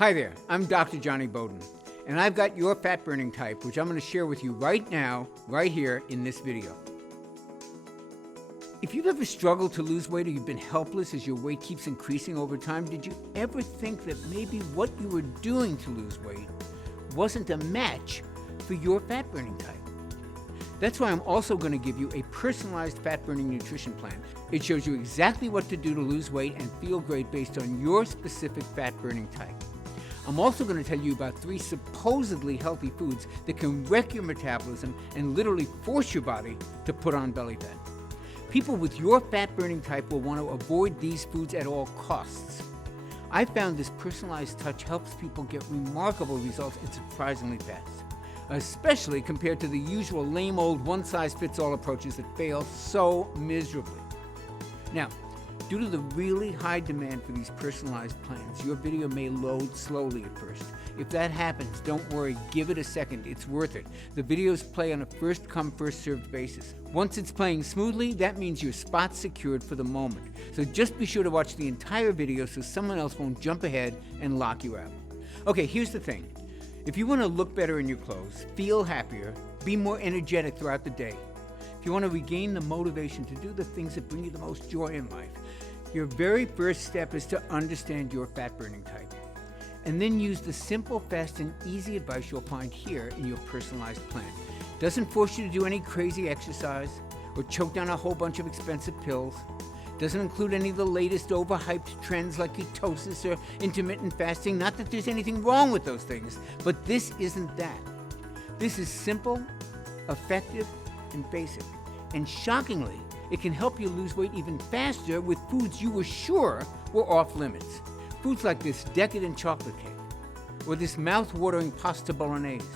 Hi there, I'm Dr. Johnny Bowden, and I've got your fat burning type, which I'm going to share with you right now, right here in this video. If you've ever struggled to lose weight or you've been helpless as your weight keeps increasing over time, did you ever think that maybe what you were doing to lose weight wasn't a match for your fat burning type? That's why I'm also going to give you a personalized fat burning nutrition plan. It shows you exactly what to do to lose weight and feel great based on your specific fat burning type. I'm also going to tell you about 3 supposedly healthy foods that can wreck your metabolism and literally force your body to put on belly fat. People with your fat burning type will want to avoid these foods at all costs. I found this personalized touch helps people get remarkable results and surprisingly fast, especially compared to the usual lame old one-size-fits-all approaches that fail so miserably. Now, due to the really high demand for these personalized plans, your video may load slowly at first. If that happens, don't worry, give it a second, it's worth it. The videos play on a first-come, first-served basis. Once it's playing smoothly, that means your spot's secured for the moment. So just be sure to watch the entire video so someone else won't jump ahead and lock you out. Okay, here's the thing. If you want to look better in your clothes, feel happier, be more energetic throughout the day, if you want to regain the motivation to do the things that bring you the most joy in life, your very first step is to understand your fat burning type. And then use the simple, fast, and easy advice you'll find here in your personalized plan. It doesn't force you to do any crazy exercise or choke down a whole bunch of expensive pills. It doesn't include any of the latest overhyped trends like ketosis or intermittent fasting. Not that there's anything wrong with those things, but this isn't that. This is simple, effective, and basic. And shockingly, it can help you lose weight even faster with foods you were sure were off limits. Foods like this decadent chocolate cake, or this mouth-watering pasta bolognese,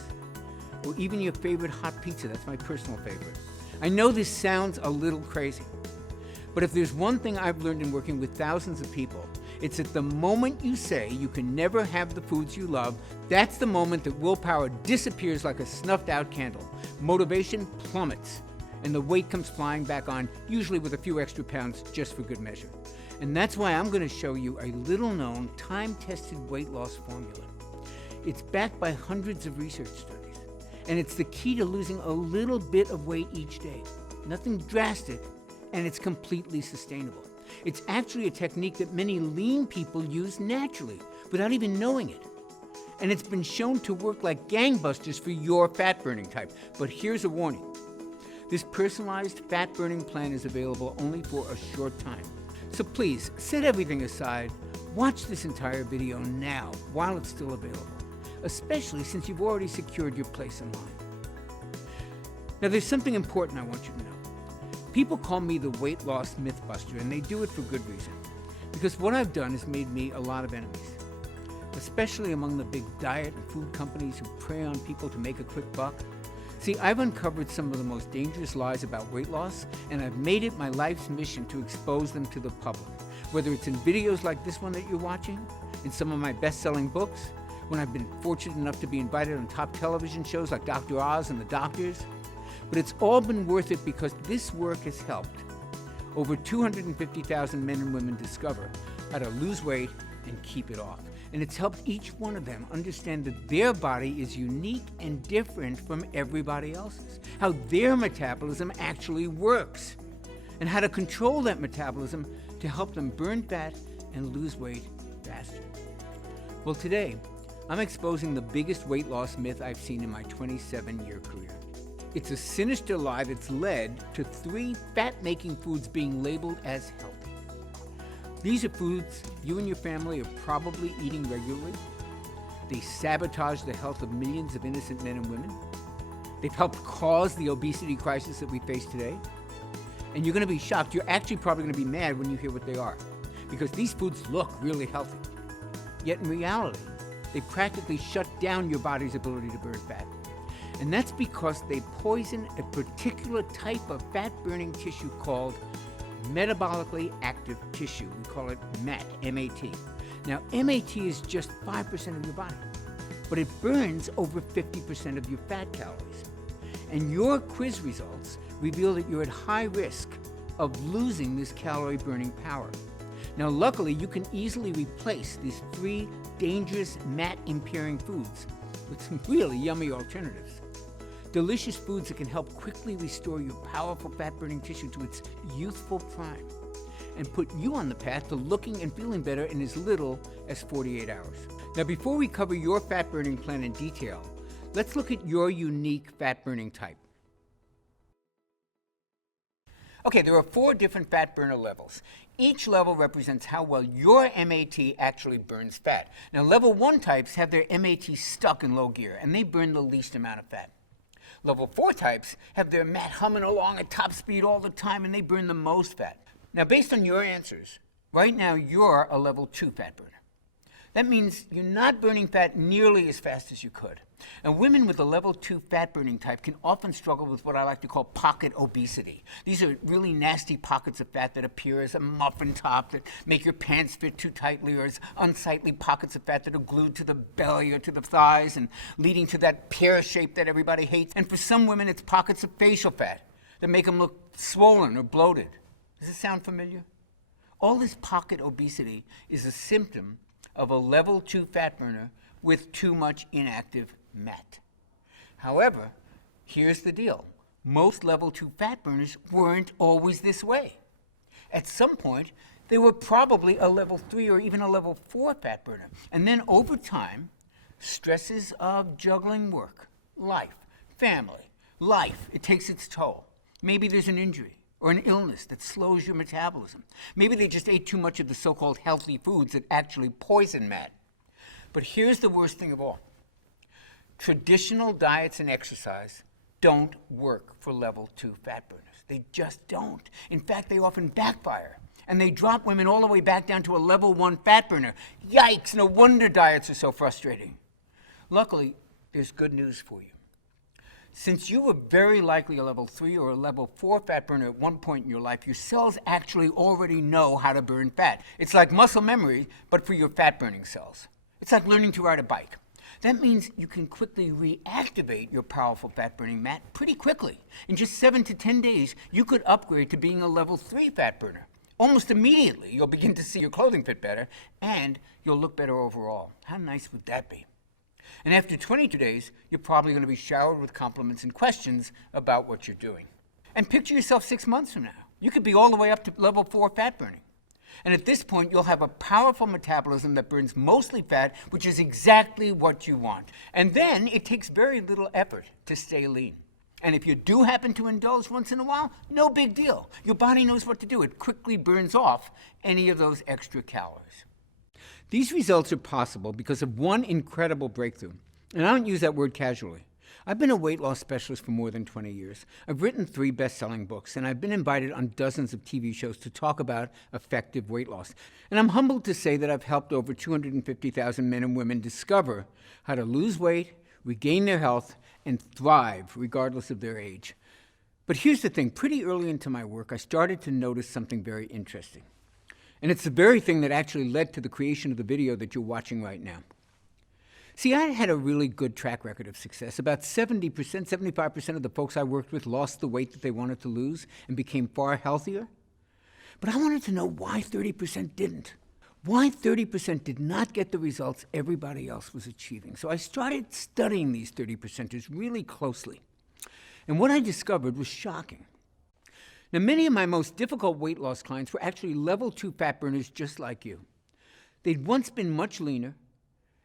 or even your favorite hot pizza. That's my personal favorite. I know this sounds a little crazy, but if there's one thing I've learned in working with thousands of people, it's that the moment you say you can never have the foods you love, that's the moment that willpower disappears like a snuffed-out candle. Motivation plummets, and the weight comes flying back on, usually with a few extra pounds just for good measure. And that's why I'm going to show you a little-known, time-tested weight loss formula. It's backed by hundreds of research studies, and it's the key to losing a little bit of weight each day. Nothing drastic, and it's completely sustainable. It's actually a technique that many lean people use naturally, without even knowing it. And it's been shown to work like gangbusters for your fat-burning type. But here's a warning. This personalized fat-burning plan is available only for a short time. So please, set everything aside, watch this entire video now while it's still available, especially since you've already secured your place in line. Now there's something important I want you to know. People call me the weight loss mythbuster, and they do it for good reason. Because what I've done has made me a lot of enemies, especially among the big diet and food companies who prey on people to make a quick buck. See, I've uncovered some of the most dangerous lies about weight loss, and I've made it my life's mission to expose them to the public. Whether it's in videos like this one that you're watching, in some of my best-selling books, when I've been fortunate enough to be invited on top television shows like Dr. Oz and The Doctors. But it's all been worth it because this work has helped over 250,000 men and women discover how to lose weight and keep it off. And it's helped each one of them understand that their body is unique and different from everybody else's, how their metabolism actually works, and how to control that metabolism to help them burn fat and lose weight faster. Well, today, I'm exposing the biggest weight loss myth I've seen in my 27-year career. It's a sinister lie that's led to 3 fat-making foods being labeled as healthy. These are foods you and your family are probably eating regularly. They sabotage the health of millions of innocent men and women. They've helped cause the obesity crisis that we face today. And you're going to be shocked. You're actually probably going to be mad when you hear what they are, because these foods look really healthy. Yet in reality, they practically shut down your body's ability to burn fat. And that's because they poison a particular type of fat-burning tissue called metabolically active tissue. We call it MAT, M-A-T. Now, MAT is just 5% of your body, but it burns over 50% of your fat calories. And your quiz results reveal that you're at high risk of losing this calorie-burning power. Now, luckily, you can easily replace these 3 dangerous mat-impairing foods with some really yummy alternatives. Delicious foods that can help quickly restore your powerful fat-burning tissue to its youthful prime and put you on the path to looking and feeling better in as little as 48 hours. Now, before we cover your fat-burning plan in detail, let's look at your unique fat-burning type. Okay, there are 4 different fat burner levels. Each level represents how well your MAT actually burns fat. Now, level 1 types have their MAT stuck in low gear, and they burn the least amount of fat. Level 4 types have their MAT humming along at top speed all the time, and they burn the most fat. Now, based on your answers, right now you're a level 2 fat burner. That means you're not burning fat nearly as fast as you could. And women with a level 2 fat burning type can often struggle with what I like to call pocket obesity. These are really nasty pockets of fat that appear as a muffin top, that make your pants fit too tightly, or as unsightly pockets of fat that are glued to the belly or to the thighs and leading to that pear shape that everybody hates. And for some women, it's pockets of facial fat that make them look swollen or bloated. Does this sound familiar? All this pocket obesity is a symptom of a level 2 fat burner with too much inactive MAT. However, here's the deal. Most level 2 fat burners weren't always this way. At some point, they were probably a level 3 or even a level 4 fat burner. And then over time, stresses of juggling work, life, family, life, it takes its toll. Maybe there's an injury or an illness that slows your metabolism. Maybe they just ate too much of the so-called healthy foods that actually poison MAT. But here's the worst thing of all. Traditional diets and exercise don't work for level 2 fat burners. They just don't. In fact, they often backfire, and they drop women all the way back down to a level 1 fat burner. Yikes, no wonder diets are so frustrating. Luckily, there's good news for you. Since you were very likely a level 3 or a level 4 fat burner at one point in your life, your cells actually already know how to burn fat. It's like muscle memory, but for your fat-burning cells. It's like learning to ride a bike. That means you can quickly reactivate your powerful fat-burning MAT pretty quickly. In just 7 to 10 days, you could upgrade to being a level 3 fat burner. Almost immediately, you'll begin to see your clothing fit better, and you'll look better overall. How nice would that be? And after 22 days, you're probably going to be showered with compliments and questions about what you're doing. And picture yourself 6 months from now. You could be all the way up to level 4 fat burning. And at this point, you'll have a powerful metabolism that burns mostly fat, which is exactly what you want. And then it takes very little effort to stay lean. And if you do happen to indulge once in a while, no big deal. Your body knows what to do. It quickly burns off any of those extra calories. These results are possible because of one incredible breakthrough. And I don't use that word casually. I've been a weight loss specialist for more than 20 years. I've written 3 best-selling books, and I've been invited on dozens of TV shows to talk about effective weight loss. And I'm humbled to say that I've helped over 250,000 men and women discover how to lose weight, regain their health, and thrive regardless of their age. But here's the thing. Pretty early into my work, I started to notice something very interesting. And it's the very thing that actually led to the creation of the video that you're watching right now. See, I had a really good track record of success. About 70%, 75% of the folks I worked with lost the weight that they wanted to lose and became far healthier. But I wanted to know why 30% didn't. Why 30% did not get the results everybody else was achieving. So I started studying these 30%ers really closely. And what I discovered was shocking. Now, many of my most difficult weight loss clients were actually level 2 fat burners just like you. They'd once been much leaner,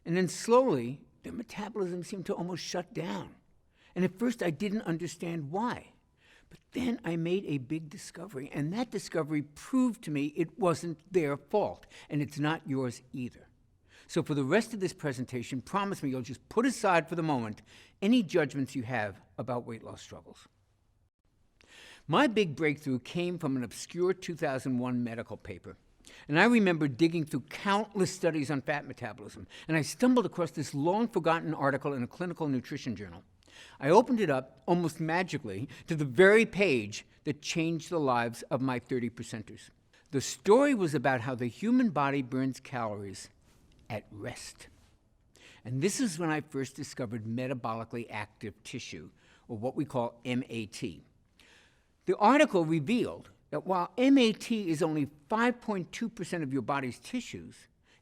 and then slowly, their metabolism seemed to almost shut down. And at first, I didn't understand why. But then I made a big discovery, and that discovery proved to me it wasn't their fault, and it's not yours either. So for the rest of this presentation, promise me you'll just put aside for the moment any judgments you have about weight loss struggles. My big breakthrough came from an obscure 2001 medical paper. And I remember digging through countless studies on fat metabolism, and I stumbled across this long-forgotten article in a clinical nutrition journal. I opened it up, almost magically, to the very page that changed the lives of my 30%ers. The story was about how the human body burns calories at rest. And this is when I first discovered metabolically active tissue, or what we call MAT. The article revealed that while MAT is only 5.2% of your body's tissues,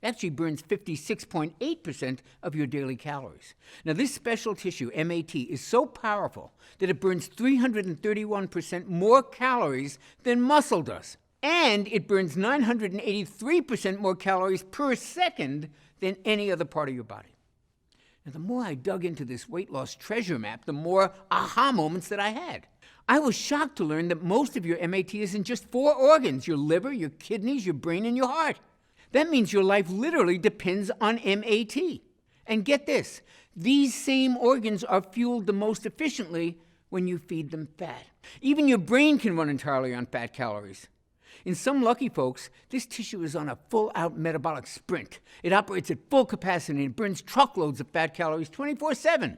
it actually burns 56.8% of your daily calories. Now, this special tissue, MAT, is so powerful that it burns 331% more calories than muscle does. And it burns 983% more calories per second than any other part of your body. Now, the more I dug into this weight loss treasure map, the more aha moments that I had. I was shocked to learn that most of your MAT is in just 4 organs: your liver, your kidneys, your brain, and your heart. That means your life literally depends on MAT. And get this, these same organs are fueled the most efficiently when you feed them fat. Even your brain can run entirely on fat calories. In some lucky folks, this tissue is on a full-out metabolic sprint. It operates at full capacity and burns truckloads of fat calories 24/7.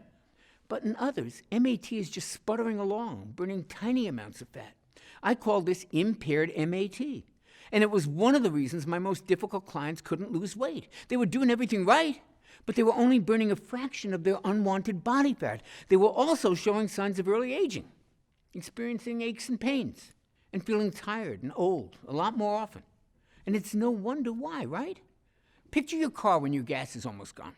But in others, MAT is just sputtering along, burning tiny amounts of fat. I call this impaired MAT. And it was one of the reasons my most difficult clients couldn't lose weight. They were doing everything right, but they were only burning a fraction of their unwanted body fat. They were also showing signs of early aging, experiencing aches and pains, and feeling tired and old a lot more often. And it's no wonder why, right? Picture your car when your gas is almost gone.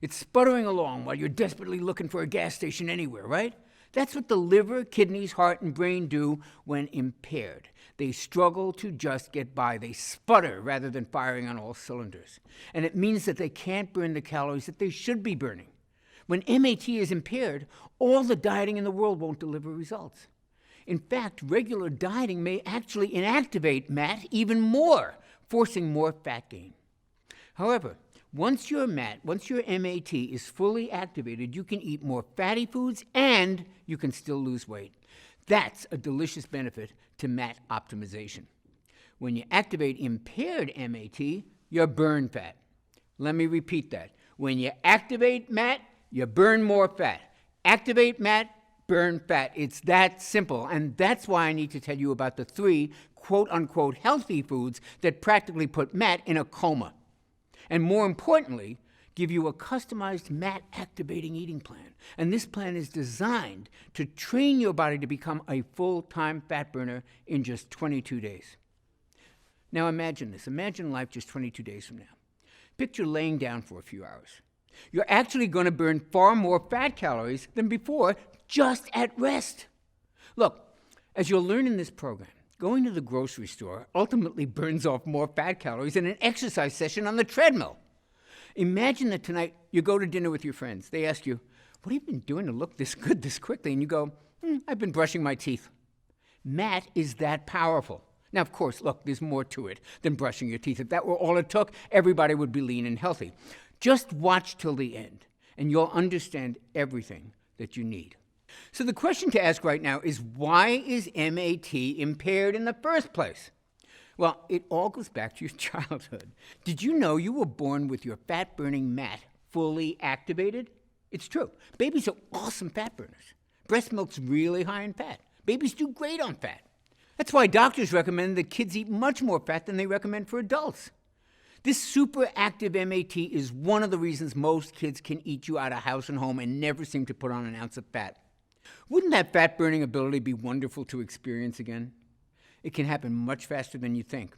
It's sputtering along while you're desperately looking for a gas station anywhere, right? That's what the liver, kidneys, heart, and brain do when impaired. They struggle to just get by. They sputter rather than firing on all cylinders. And it means that they can't burn the calories that they should be burning. When MAT is impaired, all the dieting in the world won't deliver results. In fact, regular dieting may actually inactivate MAT even more, forcing more fat gain. However, once your MAT is fully activated, you can eat more fatty foods and you can still lose weight. That's a delicious benefit to MAT optimization. When you activate impaired MAT, you burn fat. Let me repeat that. When you activate MAT, you burn more fat. Activate MAT, burn fat. It's that simple. And that's why I need to tell you about the 3 quote-unquote healthy foods that practically put MAT in a coma. And more importantly, give you a customized MAT-activating eating plan. And this plan is designed to train your body to become a full-time fat burner in just 22 days. Now imagine this. Imagine life just 22 days from now. Picture laying down for a few hours. You're actually going to burn far more fat calories than before just at rest. Look, as you'll learn in this program, going to the grocery store ultimately burns off more fat calories than an exercise session on the treadmill. Imagine that tonight you go to dinner with your friends. They ask you, "What have you been doing to look this good this quickly?" And you go, "I've been brushing my teeth." MAT is that powerful. Now, of course, look, there's more to it than brushing your teeth. If that were all it took, everybody would be lean and healthy. Just watch till the end, and you'll understand everything that you need. So the question to ask right now is, why is MAT impaired in the first place? Well, it all goes back to your childhood. Did you know you were born with your fat-burning MAT fully activated? It's true. Babies are awesome fat burners. Breast milk's really high in fat. Babies do great on fat. That's why doctors recommend that kids eat much more fat than they recommend for adults. This super active MAT is one of the reasons most kids can eat you out of house and home and never seem to put on an ounce of fat. Wouldn't that fat-burning ability be wonderful to experience again? It can happen much faster than you think.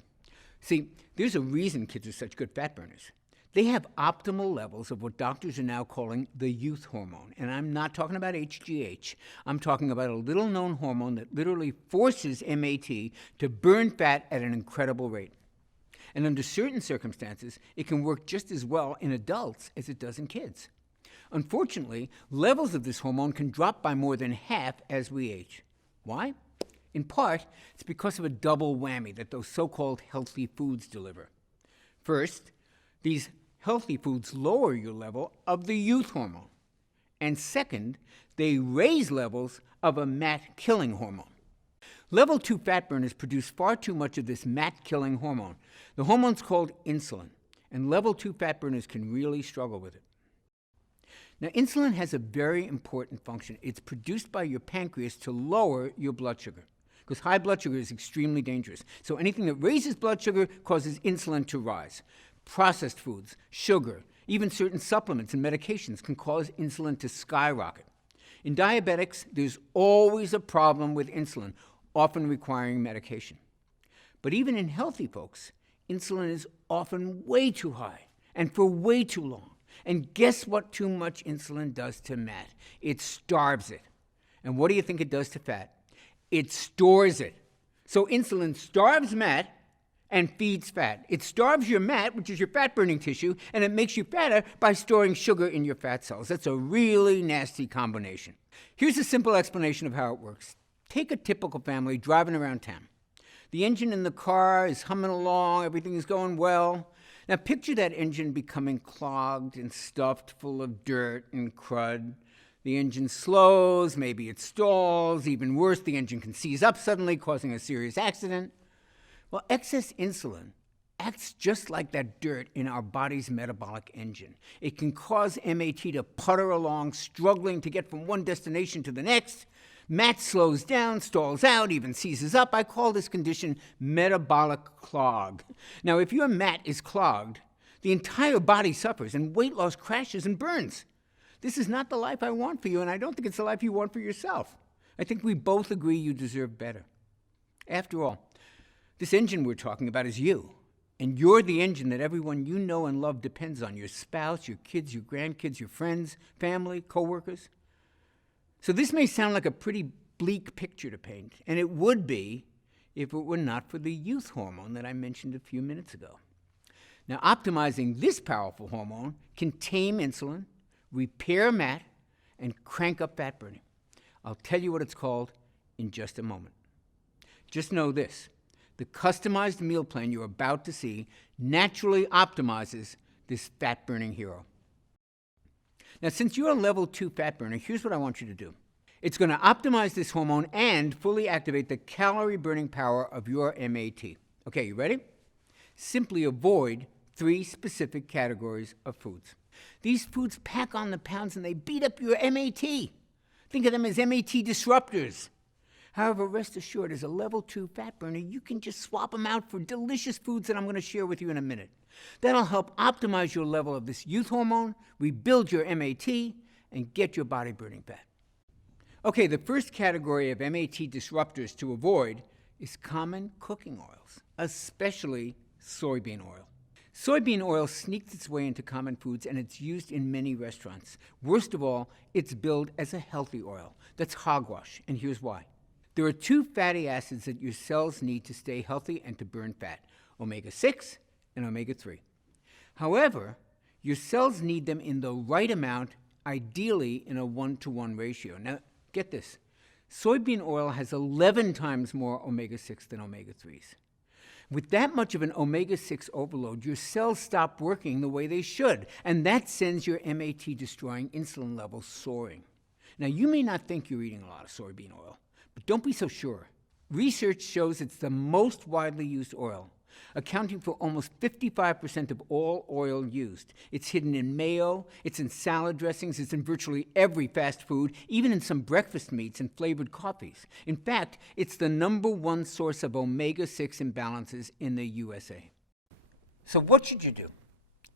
See, there's a reason kids are such good fat burners. They have optimal levels of what doctors are now calling the youth hormone. And I'm not talking about HGH. I'm talking about a little-known hormone that literally forces MAT to burn fat at an incredible rate. And under certain circumstances, it can work just as well in adults as it does in kids. Unfortunately, levels of this hormone can drop by more than half as we age. Why? In part, it's because of a double whammy that those so-called healthy foods deliver. First, these healthy foods lower your level of the youth hormone. And second, they raise levels of a MAT-killing hormone. Level 2 fat burners produce far too much of this MAT-killing hormone. The hormone's called insulin, and level 2 fat burners can really struggle with it. Now, insulin has a very important function. It's produced by your pancreas to lower your blood sugar, because high blood sugar is extremely dangerous. So anything that raises blood sugar causes insulin to rise. Processed foods, sugar, even certain supplements and medications can cause insulin to skyrocket. In diabetics, there's always a problem with insulin. often requiring medication. But even in healthy folks, insulin is often way too high and for way too long. And guess what too much insulin does to fat? It starves it. And what do you think it does to fat? It stores it. So insulin starves fat and feeds fat. It starves your fat, which is your fat-burning tissue, and it makes you fatter by storing sugar in your fat cells. That's a really nasty combination. Here's a simple explanation of how it works. Take a typical family driving around town. The engine in the car is humming along, everything is going well. Now picture that engine becoming clogged and stuffed full of dirt and crud. The engine slows, maybe it stalls, even worse, the engine can seize up suddenly, causing a serious accident. Well, excess insulin acts just like that dirt in our body's metabolic engine. It can cause MAT to putter along, struggling to get from one destination to the next. MAT slows down, stalls out, even seizes up. I call this condition metabolic clog. Now, if your MAT is clogged, the entire body suffers and weight loss crashes and burns. This is not the life I want for you, and I don't think it's the life you want for yourself. I think we both agree you deserve better. After all, this engine we're talking about is you, and you're the engine that everyone you know and love depends on, your spouse, your kids, your grandkids, your friends, family, coworkers. So this may sound like a pretty bleak picture to paint, and it would be if it were not for the youth hormone that I mentioned a few minutes ago. Now, optimizing this powerful hormone can tame insulin, repair MAT, and crank up fat burning. I'll tell you what it's called in just a moment. Just know this. The customized meal plan you're about to see naturally optimizes this fat-burning hero. Now, since you're a level 2 fat burner, here's what I want you to do. It's going to optimize this hormone and fully activate the calorie-burning power of your MAT. Okay, you ready? Simply avoid 3 specific categories of foods. These foods pack on the pounds and they beat up your MAT. Think of them as MAT disruptors. However, rest assured, as a level 2 fat burner, you can just swap them out for delicious foods that I'm going to share with you in a minute. That'll help optimize your level of this youth hormone, rebuild your MAT, and get your body burning fat. Okay, the first category of MAT disruptors to avoid is common cooking oils, especially soybean oil. Soybean oil sneaks its way into common foods, and it's used in many restaurants. Worst of all, it's billed as a healthy oil. That's hogwash, and here's why. There are 2 fatty acids that your cells need to stay healthy and to burn fat, omega-6 and omega-3. However, your cells need them in the right amount, ideally in a 1-to-1 ratio. Now, get this. Soybean oil has 11 times more omega-6 than omega-3s. With that much of an omega-6 overload, your cells stop working the way they should, and that sends your MAT-destroying insulin levels soaring. Now, you may not think you're eating a lot of soybean oil, but don't be so sure. Research shows it's the most widely used oil, accounting for almost 55% of all oil used. It's hidden in mayo, it's in salad dressings, it's in virtually every fast food, even in some breakfast meats and flavored coffees. In fact, it's the #1 source of omega-6 imbalances in the USA. So what should you do?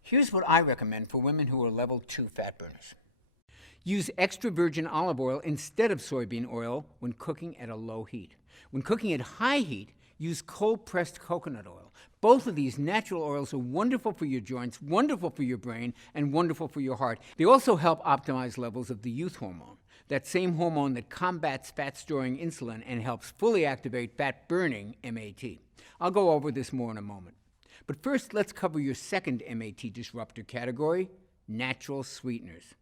Here's what I recommend for women who are level 2 fat burners. Use extra virgin olive oil instead of soybean oil when cooking at a low heat. When cooking at high heat, use cold-pressed coconut oil. Both of these natural oils are wonderful for your joints, wonderful for your brain, and wonderful for your heart. They also help optimize levels of the youth hormone, that same hormone that combats fat-storing insulin and helps fully activate fat-burning MAT. I'll go over this more in a moment. But first, let's cover your second MAT disruptor category, natural sweeteners.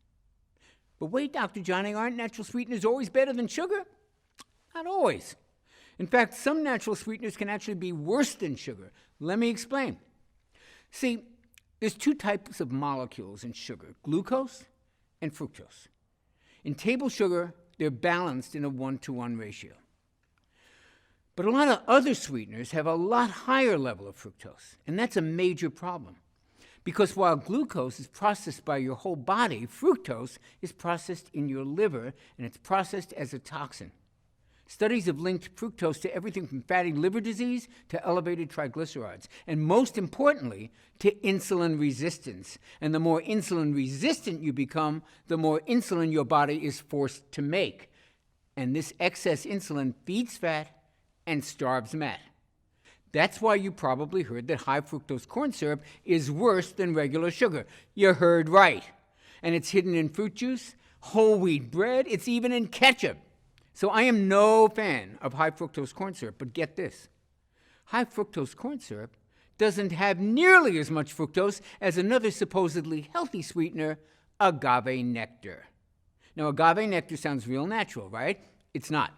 But wait, Dr. Johnny, aren't natural sweeteners always better than sugar? Not always. In fact, some natural sweeteners can actually be worse than sugar. Let me explain. See, there's 2 types of molecules in sugar, glucose and fructose. In table sugar, they're balanced in a 1-to-1 ratio. But a lot of other sweeteners have a lot higher level of fructose, and that's a major problem. Because while glucose is processed by your whole body, fructose is processed in your liver, and it's processed as a toxin. Studies have linked fructose to everything from fatty liver disease to elevated triglycerides, and most importantly, to insulin resistance. And the more insulin resistant you become, the more insulin your body is forced to make. And this excess insulin feeds fat and starves Matt. That's why you probably heard that high fructose corn syrup is worse than regular sugar. You heard right. And it's hidden in fruit juice, whole wheat bread, it's even in ketchup. So I am no fan of high fructose corn syrup, but get this. High fructose corn syrup doesn't have nearly as much fructose as another supposedly healthy sweetener, agave nectar. Now, agave nectar sounds real natural, right? It's not.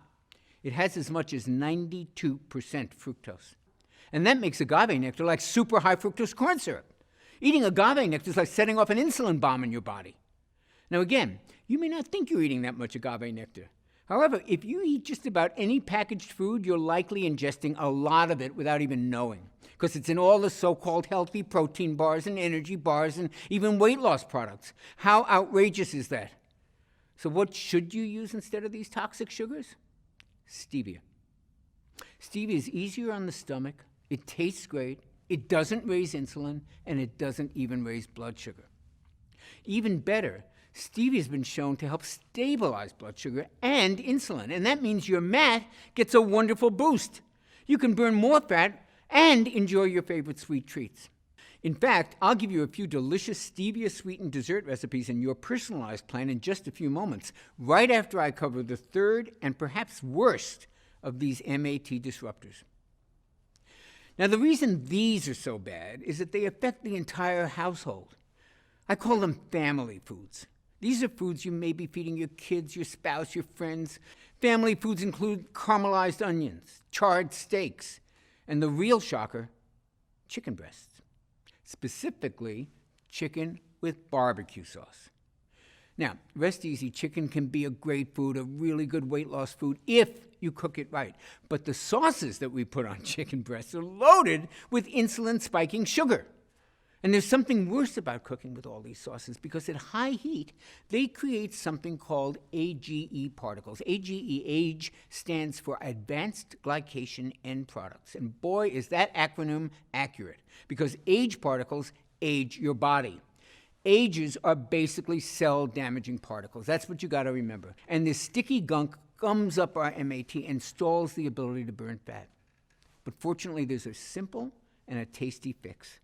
It has as much as 92% fructose. And that makes agave nectar like super high fructose corn syrup. Eating agave nectar is like setting off an insulin bomb in your body. Now again, you may not think you're eating that much agave nectar. However, if you eat just about any packaged food, you're likely ingesting a lot of it without even knowing, because it's in all the so-called healthy protein bars and energy bars and even weight loss products. How outrageous is that? So what should you use instead of these toxic sugars? Stevia. Stevia is easier on the stomach, it tastes great, it doesn't raise insulin, and it doesn't even raise blood sugar. Even better, stevia has been shown to help stabilize blood sugar and insulin, and that means your MAT gets a wonderful boost. You can burn more fat and enjoy your favorite sweet treats. In fact, I'll give you a few delicious stevia-sweetened dessert recipes in your personalized plan in just a few moments, right after I cover the third and perhaps worst of these MAT disruptors. Now, the reason these are so bad is that they affect the entire household. I call them family foods. These are foods you may be feeding your kids, your spouse, your friends. Family foods include caramelized onions, charred steaks, and the real shocker, chicken breasts. Specifically, chicken with barbecue sauce. Now, rest easy, chicken can be a great food, a really good weight loss food, if you cook it right. But the sauces that we put on chicken breasts are loaded with insulin-spiking sugar. And there's something worse about cooking with all these sauces, because at high heat, they create something called AGE particles. AGE stands for Advanced Glycation End Products. And boy, is that acronym accurate, because age particles age your body. Ages are basically cell-damaging particles. That's what you got to remember. And this sticky gunk gums up our MAT and stalls the ability to burn fat. But fortunately, there's a simple and a tasty fix.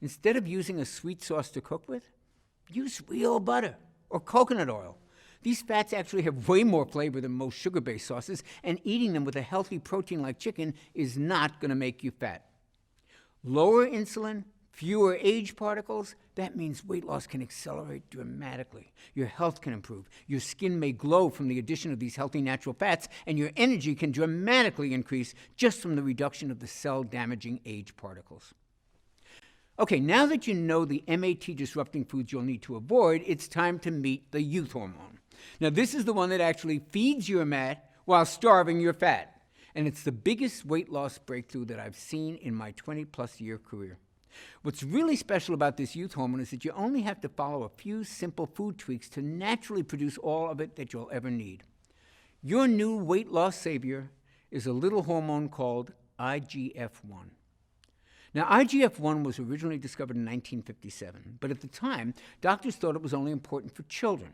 Instead of using a sweet sauce to cook with, use real butter or coconut oil. These fats actually have way more flavor than most sugar-based sauces, and eating them with a healthy protein like chicken is not going to make you fat. Lower insulin, fewer age particles, that means weight loss can accelerate dramatically. Your health can improve. Your skin may glow from the addition of these healthy natural fats, and your energy can dramatically increase just from the reduction of the cell-damaging age particles. Okay, now that you know the MAT-disrupting foods you'll need to avoid, it's time to meet the youth hormone. Now, this is the one that actually feeds your MAT while starving your fat. And it's the biggest weight loss breakthrough that I've seen in my 20-plus year career. What's really special about this youth hormone is that you only have to follow a few simple food tweaks to naturally produce all of it that you'll ever need. Your new weight loss savior is a little hormone called IGF-1. Now, IGF-1 was originally discovered in 1957, but at the time, doctors thought it was only important for children.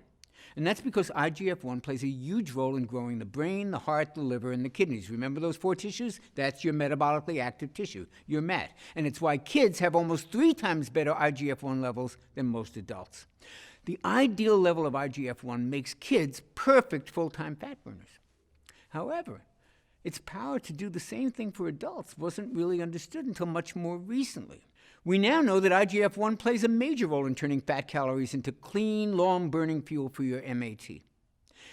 And that's because IGF-1 plays a huge role in growing the brain, the heart, the liver, and the kidneys. Remember those 4 tissues? That's your metabolically active tissue, your MAT. And it's why kids have almost 3 times better IGF-1 levels than most adults. The ideal level of IGF-1 makes kids perfect full-time fat burners. However, its power to do the same thing for adults wasn't really understood until much more recently. We now know that IGF-1 plays a major role in turning fat calories into clean, long-burning fuel for your MAT.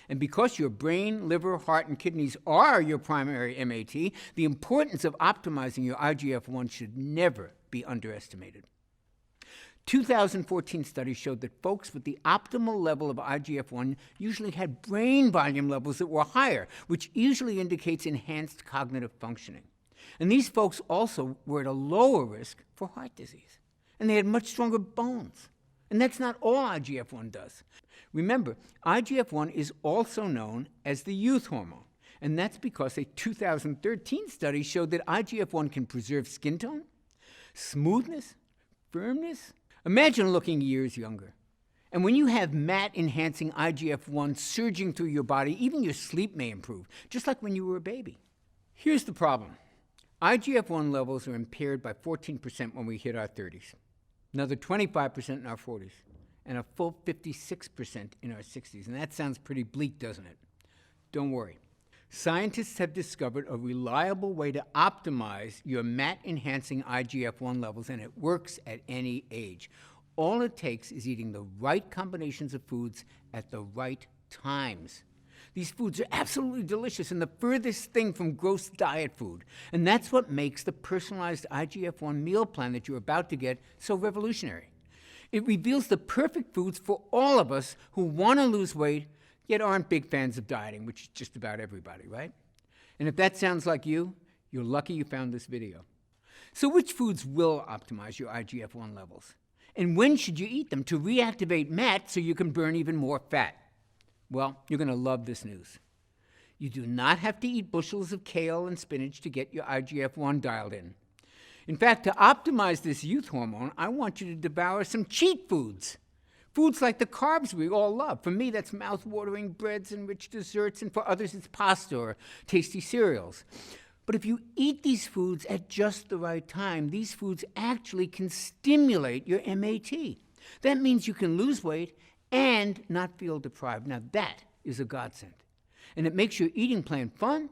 And because your brain, liver, heart, and kidneys are your primary MAT, the importance of optimizing your IGF-1 should never be underestimated. 2014 studies showed that folks with the optimal level of IGF-1 usually had brain volume levels that were higher, which usually indicates enhanced cognitive functioning. And these folks also were at a lower risk for heart disease. And they had much stronger bones. And that's not all IGF-1 does. Remember, IGF-1 is also known as the youth hormone. And that's because a 2013 study showed that IGF-1 can preserve skin tone, smoothness, firmness. Imagine looking years younger. And when you have MAT-enhancing IGF-1 surging through your body, even your sleep may improve, just like when you were a baby. Here's the problem. IGF-1 levels are impaired by 14% when we hit our 30s, another 25% in our 40s, and a full 56% in our 60s. And that sounds pretty bleak, doesn't it? Don't worry. Scientists have discovered a reliable way to optimize your MAT-enhancing IGF-1 levels, and it works at any age. All it takes is eating the right combinations of foods at the right times. These foods are absolutely delicious and the furthest thing from gross diet food. And that's what makes the personalized IGF-1 meal plan that you're about to get so revolutionary. It reveals the perfect foods for all of us who want to lose weight, yet aren't big fans of dieting, which is just about everybody, right? And if that sounds like you, you're lucky you found this video. So which foods will optimize your IGF-1 levels? And when should you eat them to reactivate MAT so you can burn even more fat? Well, you're going to love this news. You do not have to eat bushels of kale and spinach to get your IGF-1 dialed in. In fact, to optimize this youth hormone, I want you to devour some cheat foods. Foods like the carbs we all love. For me, that's mouth-watering breads and rich desserts, and for others, it's pasta or tasty cereals. But if you eat these foods at just the right time, these foods actually can stimulate your MAT. That means you can lose weight and not feel deprived. Now that is a godsend. And it makes your eating plan fun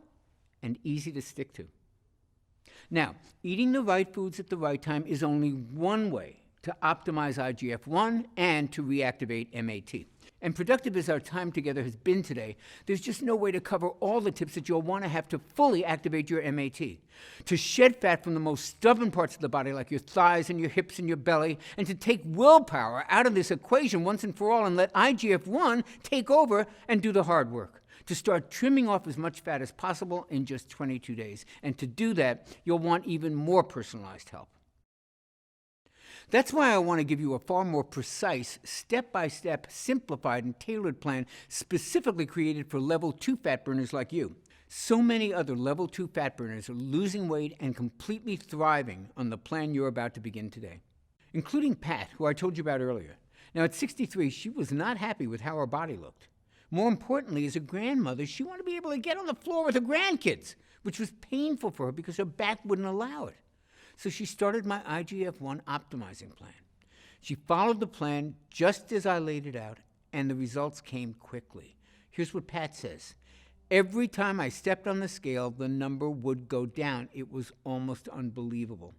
and easy to stick to. Now, eating the right foods at the right time is only one way to optimize IGF-1 and to reactivate MAT. And productive as our time together has been today, there's just no way to cover all the tips that you'll want to have to fully activate your MAT. To shed fat from the most stubborn parts of the body, like your thighs and your hips and your belly, and to take willpower out of this equation once and for all and let IGF-1 take over and do the hard work. To start trimming off as much fat as possible in just 22 days. And to do that, you'll want even more personalized help. That's why I want to give you a far more precise, step-by-step, simplified, and tailored plan specifically created for level 2 fat burners like you. So many other level 2 fat burners are losing weight and completely thriving on the plan you're about to begin today, including Pat, who I told you about earlier. Now, at 63, she was not happy with how her body looked. More importantly, as a grandmother, she wanted to be able to get on the floor with her grandkids, which was painful for her because her back wouldn't allow it. So she started my IGF-1 optimizing plan. She followed the plan just as I laid it out, and the results came quickly. Here's what Pat says. Every time I stepped on the scale, the number would go down. It was almost unbelievable.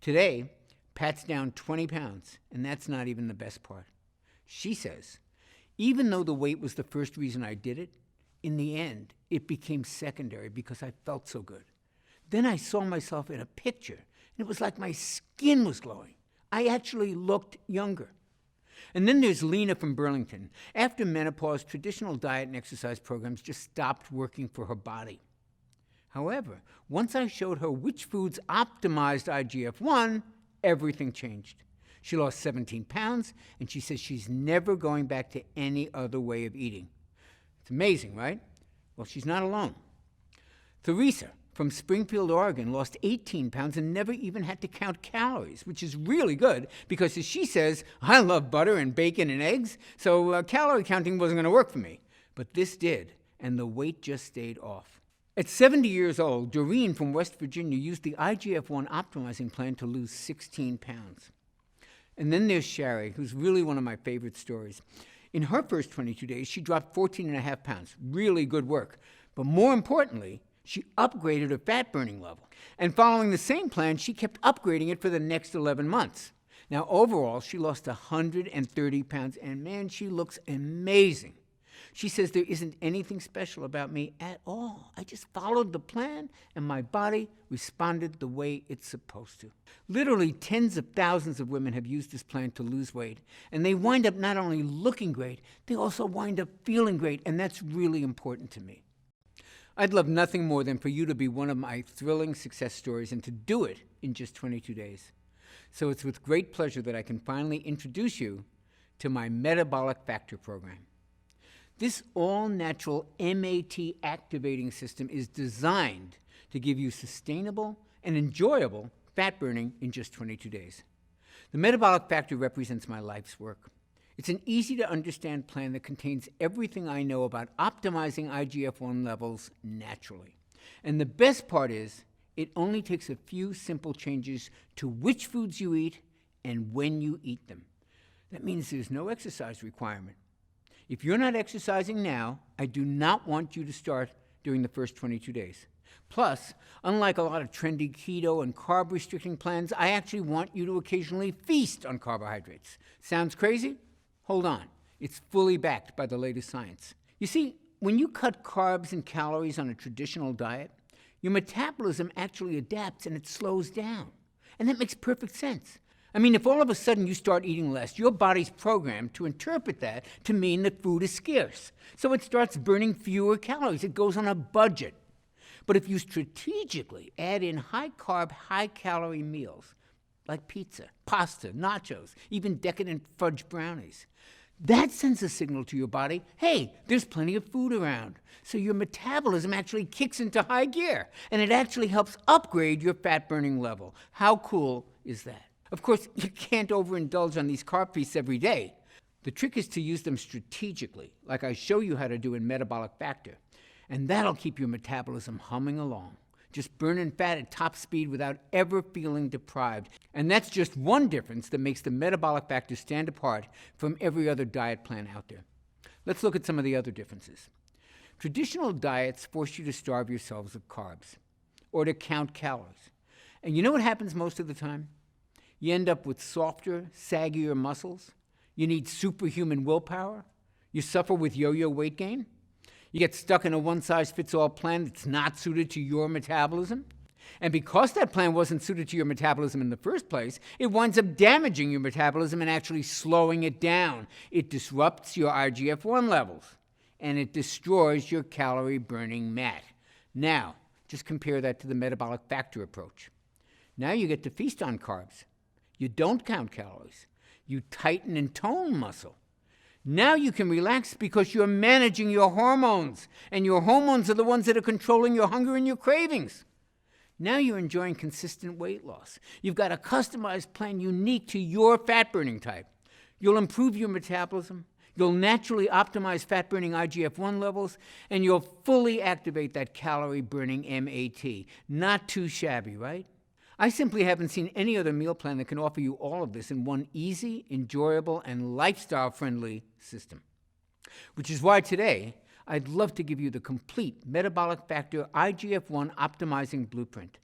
Today, Pat's down 20 pounds, and that's not even the best part. She says, even though the weight was the first reason I did it, in the end, it became secondary because I felt so good. Then I saw myself in a picture, and it was like my skin was glowing. I actually looked younger. And then there's Lena from Burlington. After menopause, traditional diet and exercise programs just stopped working for her body. However, once I showed her which foods optimized IGF-1, everything changed. She lost 17 pounds, and she says she's never going back to any other way of eating. It's amazing, right? Well, she's not alone. Theresa from Springfield, Oregon, lost 18 pounds and never even had to count calories, which is really good because, as she says, I love butter and bacon and eggs, so calorie counting wasn't going to work for me. But this did, and the weight just stayed off. At 70 years old, Doreen from West Virginia used the IGF-1 optimizing plan to lose 16 pounds. And then there's Shari, who's really one of my favorite stories. In her first 22 days, she dropped 14.5 pounds. Really good work. But more importantly, she upgraded her fat-burning level. And following the same plan, she kept upgrading it for the next 11 months. Now, overall, she lost 130 pounds, and man, she looks amazing. She says there isn't anything special about me at all. I just followed the plan, and my body responded the way it's supposed to. Literally tens of thousands of women have used this plan to lose weight, and they wind up not only looking great, they also wind up feeling great, and that's really important to me. I'd love nothing more than for you to be one of my thrilling success stories and to do it in just 22 days. So it's with great pleasure that I can finally introduce you to my Metabolic Factor program. This all-natural MAT activating system is designed to give you sustainable and enjoyable fat burning in just 22 days. The Metabolic Factor represents my life's work. It's an easy-to-understand plan that contains everything I know about optimizing IGF-1 levels naturally. And the best part is, it only takes a few simple changes to which foods you eat and when you eat them. That means there's no exercise requirement. If you're not exercising now, I do not want you to start during the first 22 days. Plus, unlike a lot of trendy keto and carb-restricting plans, I actually want you to occasionally feast on carbohydrates. Sounds crazy? Hold on. It's fully backed by the latest science. You see, when you cut carbs and calories on a traditional diet, your metabolism actually adapts and it slows down. And that makes perfect sense. I mean, if all of a sudden you start eating less, your body's programmed to interpret that to mean that food is scarce. So it starts burning fewer calories. It goes on a budget. But if you strategically add in high-carb, high-calorie meals, like pizza, pasta, nachos, even decadent fudge brownies, that sends a signal to your body, hey, there's plenty of food around. So your metabolism actually kicks into high gear, and it actually helps upgrade your fat-burning level. How cool is that? Of course, you can't overindulge on these carb feasts every day. The trick is to use them strategically, like I show you how to do in Metabolic Factor. And that'll keep your metabolism humming along, just burning fat at top speed without ever feeling deprived. And that's just one difference that makes the Metabolic Factor stand apart from every other diet plan out there. Let's look at some of the other differences. Traditional diets force you to starve yourselves of carbs or to count calories. And you know what happens most of the time? You end up with softer, saggier muscles. You need superhuman willpower. You suffer with yo-yo weight gain. You get stuck in a one-size-fits-all plan that's not suited to your metabolism. And because that plan wasn't suited to your metabolism in the first place, it winds up damaging your metabolism and actually slowing it down. It disrupts your IGF-1 levels, and it destroys your calorie-burning mat. Now, just compare that to the Metabolic Factor approach. Now you get to feast on carbs. You don't count calories. You tighten and tone muscle. Now you can relax because you're managing your hormones, and your hormones are the ones that are controlling your hunger and your cravings. Now you're enjoying consistent weight loss. You've got a customized plan unique to your fat-burning type. You'll improve your metabolism, you'll naturally optimize fat-burning IGF-1 levels, and you'll fully activate that calorie-burning MAT. Not too shabby, right? I simply haven't seen any other meal plan that can offer you all of this in one easy, enjoyable, and lifestyle-friendly system. Which is why today, I'd love to give you the complete Metabolic Factor IGF-1 Optimizing Blueprint,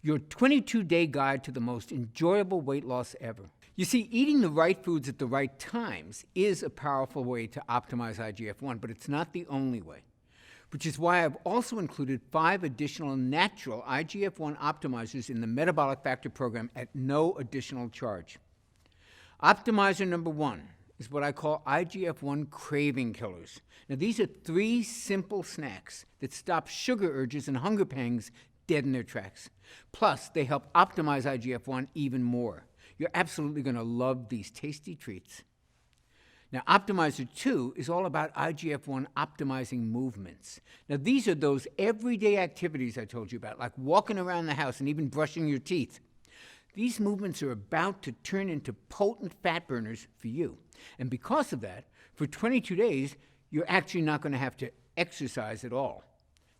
your 22-day guide to the most enjoyable weight loss ever. You see, eating the right foods at the right times is a powerful way to optimize IGF-1, but it's not the only way. Which is why I've also included 5 additional natural IGF-1 optimizers in the Metabolic Factor program at no additional charge. Optimizer number 1 is what I call IGF-1 craving killers. Now, these are 3 simple snacks that stop sugar urges and hunger pangs dead in their tracks. Plus, they help optimize IGF-1 even more. You're absolutely going to love these tasty treats. Now, Optimizer 2 is all about IGF-1 optimizing movements. Now, these are those everyday activities I told you about, like walking around the house and even brushing your teeth. These movements are about to turn into potent fat burners for you. And because of that, for 22 days, you're actually not going to have to exercise at all.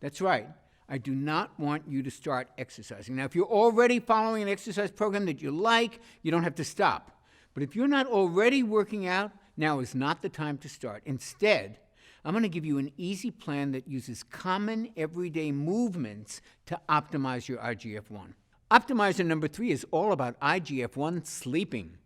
That's right. I do not want you to start exercising. Now, if you're already following an exercise program that you like, you don't have to stop. But if you're not already working out, now is not the time to start. Instead, I'm going to give you an easy plan that uses common everyday movements to optimize your IGF-1. Optimizer number 3 is all about IGF-1 sleeping.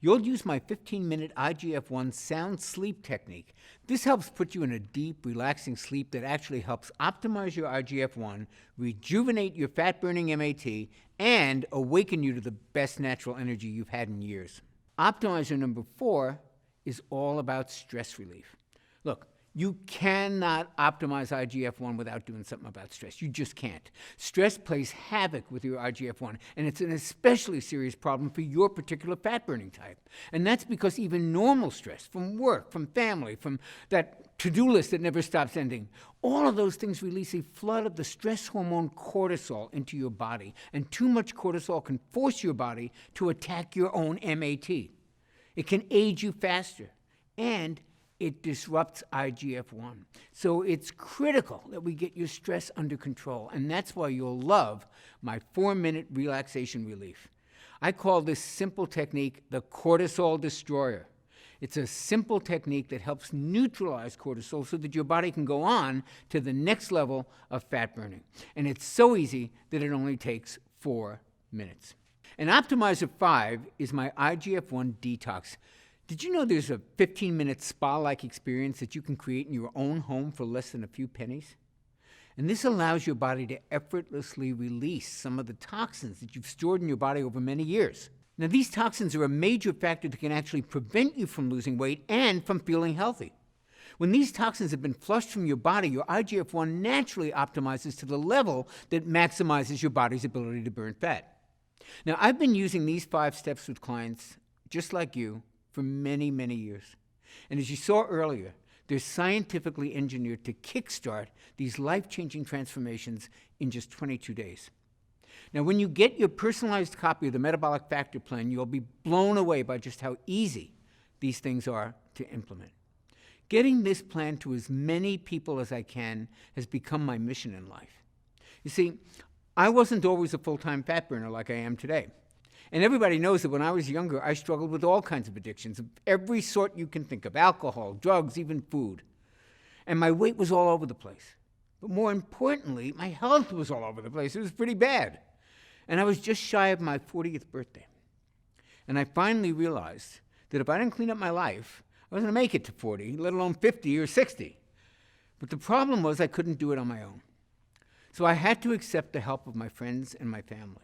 You'll use my 15-minute IGF-1 sound sleep technique. This helps put you in a deep, relaxing sleep that actually helps optimize your IGF-1, rejuvenate your fat-burning MAT, and awaken you to the best natural energy you've had in years. Optimizer number 4 is all about stress relief. Look, you cannot optimize IGF-1 without doing something about stress. You just can't. Stress plays havoc with your IGF-1, and it's an especially serious problem for your particular fat-burning type. And that's because even normal stress from work, from family, from that to-do list that never stops ending, all of those things release a flood of the stress hormone cortisol into your body, and too much cortisol can force your body to attack your own MAT. It can age you faster, and it disrupts IGF-1. So it's critical that we get your stress under control, and that's why you'll love my 4-minute relaxation relief. I call this simple technique the cortisol destroyer. It's a simple technique that helps neutralize cortisol so that your body can go on to the next level of fat burning. And it's so easy that it only takes 4 minutes. And Optimizer 5 is my IGF-1 detox. Did you know there's a 15-minute spa-like experience that you can create in your own home for less than a few pennies? And this allows your body to effortlessly release some of the toxins that you've stored in your body over many years. Now, these toxins are a major factor that can actually prevent you from losing weight and from feeling healthy. When these toxins have been flushed from your body, your IGF-1 naturally optimizes to the level that maximizes your body's ability to burn fat. Now, I've been using these 5 steps with clients, just like you, for many, many years. And as you saw earlier, they're scientifically engineered to kickstart these life-changing transformations in just 22 days. Now, when you get your personalized copy of the Metabolic Factor Plan, you'll be blown away by just how easy these things are to implement. Getting this plan to as many people as I can has become my mission in life. You see, I wasn't always a full-time fat burner like I am today. And everybody knows that when I was younger, I struggled with all kinds of addictions of every sort you can think of: alcohol, drugs, even food. And my weight was all over the place. But more importantly, my health was all over the place. It was pretty bad. And I was just shy of my 40th birthday. And I finally realized that if I didn't clean up my life, I wasn't going to make it to 40, let alone 50 or 60. But the problem was I couldn't do it on my own. So I had to accept the help of my friends and my family.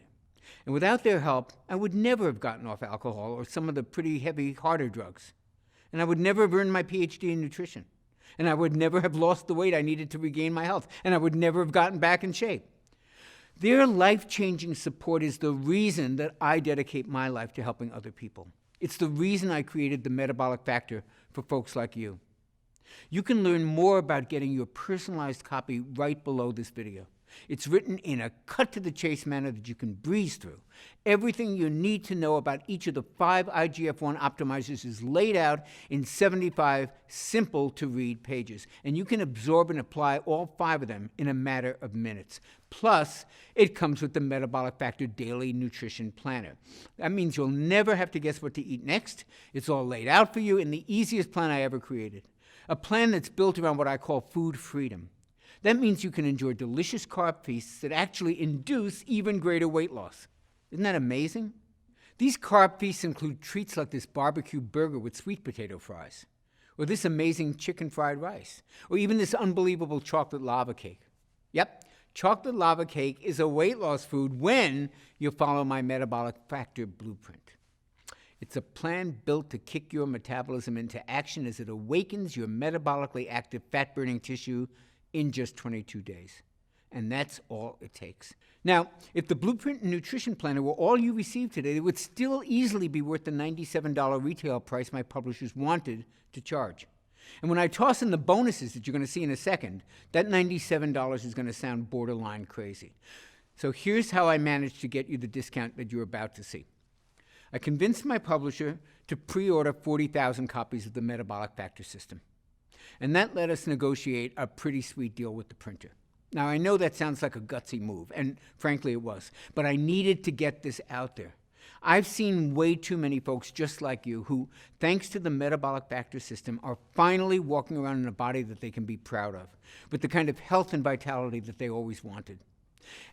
And without their help, I would never have gotten off alcohol or some of the pretty heavy, harder drugs. And I would never have earned my PhD in nutrition. And I would never have lost the weight I needed to regain my health. And I would never have gotten back in shape. Their life-changing support is the reason that I dedicate my life to helping other people. It's the reason I created the Metabolic Factor for folks like you. You can learn more about getting your personalized copy right below this video. It's written in a cut-to-the-chase manner that you can breeze through. Everything you need to know about each of the 5 IGF-1 optimizers is laid out in 75 simple-to-read pages, and you can absorb and apply all 5 of them in a matter of minutes. Plus, it comes with the Metabolic Factor Daily Nutrition Planner. That means you'll never have to guess what to eat next. It's all laid out for you in the easiest plan I ever created. A plan that's built around what I call food freedom. That means you can enjoy delicious carb feasts that actually induce even greater weight loss. Isn't that amazing? These carb feasts include treats like this barbecue burger with sweet potato fries, or this amazing chicken fried rice, or even this unbelievable chocolate lava cake. Yep, chocolate lava cake is a weight loss food when you follow my Metabolic Factor blueprint. It's a plan built to kick your metabolism into action as it awakens your metabolically active fat-burning tissue in just 22 days. And that's all it takes. Now, if the Blueprint and Nutrition Planner were all you received today, it would still easily be worth the $97 retail price my publishers wanted to charge. And when I toss in the bonuses that you're going to see in a second, that $97 is going to sound borderline crazy. So here's how I managed to get you the discount that you're about to see. I convinced my publisher to pre-order 40,000 copies of the Metabolic Factor system. And that let us negotiate a pretty sweet deal with the printer. Now, I know that sounds like a gutsy move, and frankly it was, but I needed to get this out there. I've seen way too many folks just like you who, thanks to the Metabolic Factor system, are finally walking around in a body that they can be proud of, with the kind of health and vitality that they always wanted.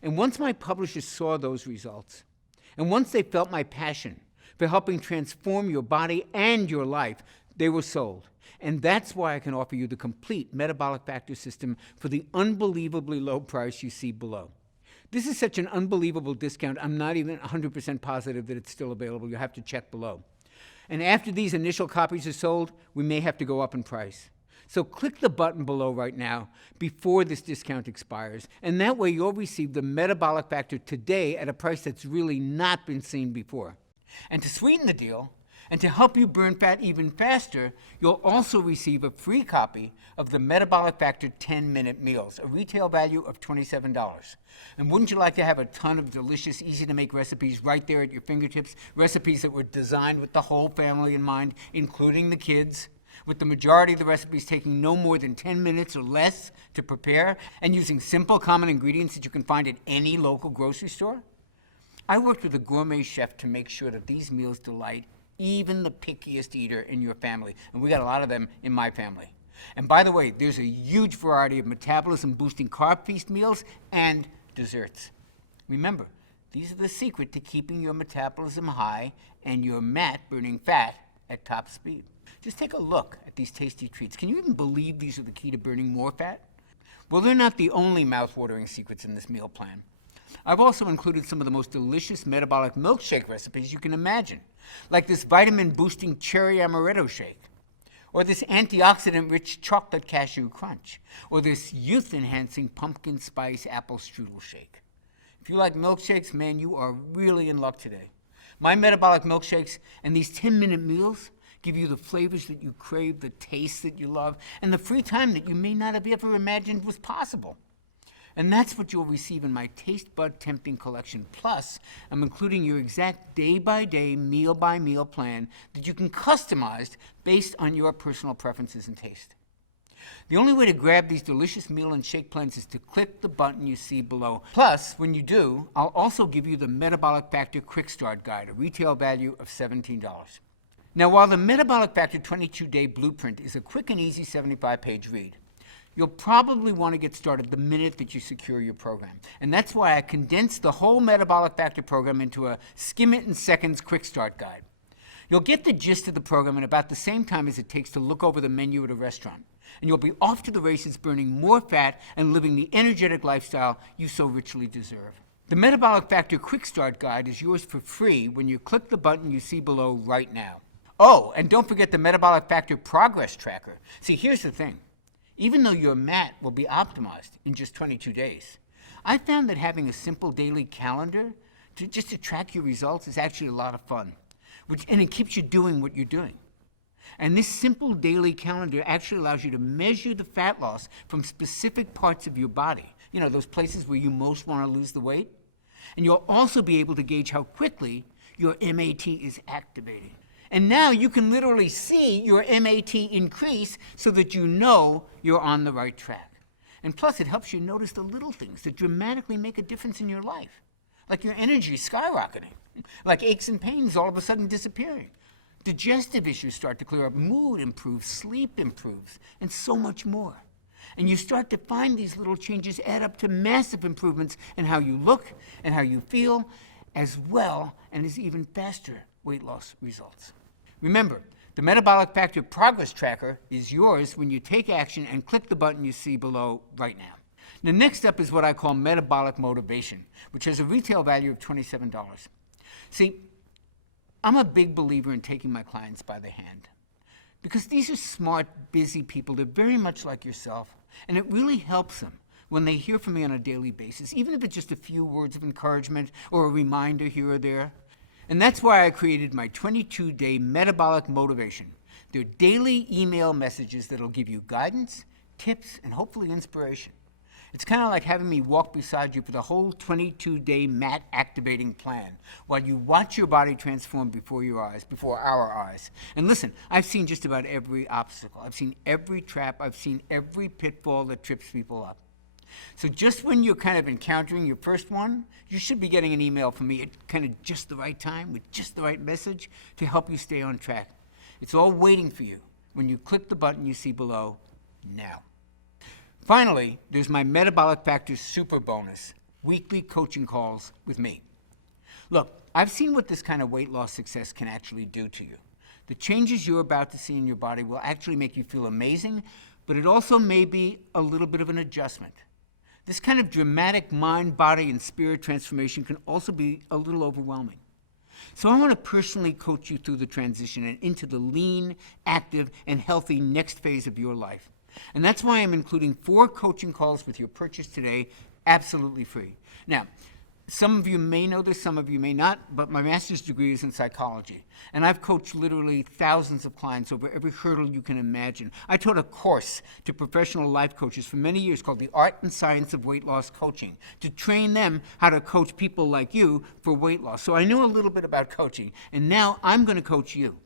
And once my publishers saw those results, and once they felt my passion for helping transform your body and your life, they were sold. And that's why I can offer you the complete Metabolic Factor system for the unbelievably low price you see below. This is such an unbelievable discount, I'm not even 100% positive that it's still available. You'll have to check below. And after these initial copies are sold, we may have to go up in price. So click the button below right now before this discount expires, and that way you'll receive the Metabolic Factor today at a price that's really not been seen before. And to sweeten the deal, and to help you burn fat even faster, you'll also receive a free copy of the Metabolic Factor 10-Minute Meals, a retail value of $27. And wouldn't you like to have a ton of delicious, easy-to-make recipes right there at your fingertips, recipes that were designed with the whole family in mind, including the kids? with the majority of the recipes taking no more than 10 minutes or less to prepare and using simple, common ingredients that you can find at any local grocery store. I worked with a gourmet chef to make sure that these meals delight even the pickiest eater in your family, and we got a lot of them in my family. And by the way, there's a huge variety of metabolism-boosting carb feast meals and desserts. Remember, these are the secret to keeping your metabolism high and your MAT, burning fat, at top speed. Just take a look at these tasty treats. Can you even believe these are the key to burning more fat? Well, they're not the only mouth-watering secrets in this meal plan. I've also included some of the most delicious metabolic milkshake recipes you can imagine, like this vitamin-boosting cherry amaretto shake, or this antioxidant-rich chocolate cashew crunch, or this youth-enhancing pumpkin spice apple strudel shake. If you like milkshakes, man, you are really in luck today. My metabolic milkshakes and these 10-minute meals give you the flavors that you crave, the taste that you love, and the free time that you may not have ever imagined was possible. And that's what you'll receive in my Taste Bud Tempting collection. Plus, I'm including your exact day-by-day, meal-by-meal plan that you can customize based on your personal preferences and taste. The only way to grab these delicious meal and shake plans is to click the button you see below. Plus, when you do, I'll also give you the Metabolic Factor Quick Start Guide, a retail value of $17. Now, while the Metabolic Factor 22-Day Blueprint is a quick and easy 75-page read, you'll probably want to get started the minute that you secure your program. And that's why I condensed the whole Metabolic Factor program into a skim-it-in-seconds quick start guide. You'll get the gist of the program in about the same time as it takes to look over the menu at a restaurant. And you'll be off to the races burning more fat and living the energetic lifestyle you so richly deserve. The Metabolic Factor Quick Start Guide is yours for free when you click the button you see below right now. Oh, and don't forget the Metabolic Factor Progress Tracker. See, here's the thing. Even though your MAT will be optimized in just 22 days, I found that having a simple daily calendar to track your results is actually a lot of fun, and it keeps you doing what you're doing. And this simple daily calendar actually allows you to measure the fat loss from specific parts of your body, those places where you most want to lose the weight. And you'll also be able to gauge how quickly your MAT is activating. And now you can literally see your MAT increase so that you know you're on the right track. And plus, it helps you notice the little things that dramatically make a difference in your life, like your energy skyrocketing, like aches and pains all of a sudden disappearing. Digestive issues start to clear up, mood improves, sleep improves, and so much more. And you start to find these little changes add up to massive improvements in how you look and how you feel, as well and as even faster weight loss results. Remember, the Metabolic Factor Progress Tracker is yours when you take action and click the button you see below right now. The next up is what I call Metabolic Motivation, which has a retail value of $27. See, I'm a big believer in taking my clients by the hand because these are smart, busy people. They're very much like yourself, and it really helps them when they hear from me on a daily basis, even if it's just a few words of encouragement or a reminder here or there. And that's why I created my 22-day Metabolic Motivation. They're daily email messages that'll give you guidance, tips, and hopefully inspiration. It's kind of like having me walk beside you for the whole 22-day MAT activating plan while you watch your body transform before our eyes. And listen, I've seen just about every obstacle. I've seen every trap. I've seen every pitfall that trips people up. So just when you're kind of encountering your first one, you should be getting an email from me at kind of just the right time with just the right message to help you stay on track. It's all waiting for you when you click the button you see below now. Finally, there's my Metabolic Factor Super Bonus, weekly coaching calls with me. Look, I've seen what this kind of weight loss success can actually do to you. The changes you're about to see in your body will actually make you feel amazing, but it also may be a little bit of an adjustment. This kind of dramatic mind, body, and spirit transformation can also be a little overwhelming. So I want to personally coach you through the transition and into the lean, active, and healthy next phase of your life. And that's why I'm including 4 coaching calls with your purchase today, absolutely free. Now, some of you may know this, some of you may not, but my master's degree is in psychology. And I've coached literally thousands of clients over every hurdle you can imagine. I taught a course to professional life coaches for many years called The Art and Science of Weight Loss Coaching to train them how to coach people like you for weight loss. So I know a little bit about coaching, and now I'm going to coach you.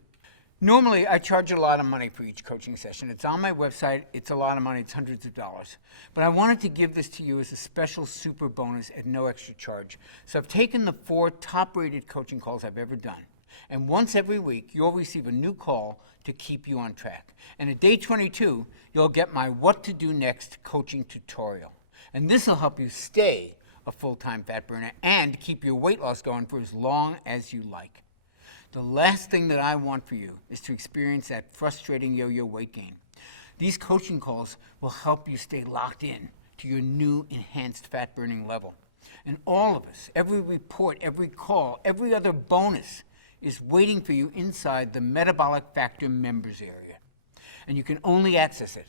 Normally, I charge a lot of money for each coaching session. It's on my website. It's a lot of money. It's hundreds of dollars. But I wanted to give this to you as a special super bonus at no extra charge. So I've taken the 4 top-rated coaching calls I've ever done. And once every week, you'll receive a new call to keep you on track. And at day 22, you'll get my What to Do Next coaching tutorial. And this will help you stay a full-time fat burner and keep your weight loss going for as long as you like. The last thing that I want for you is to experience that frustrating yo-yo weight gain. These coaching calls will help you stay locked in to your new enhanced fat burning level. And all of us, every report, every call, every other bonus is waiting for you inside the Metabolic Factor members area. And you can only access it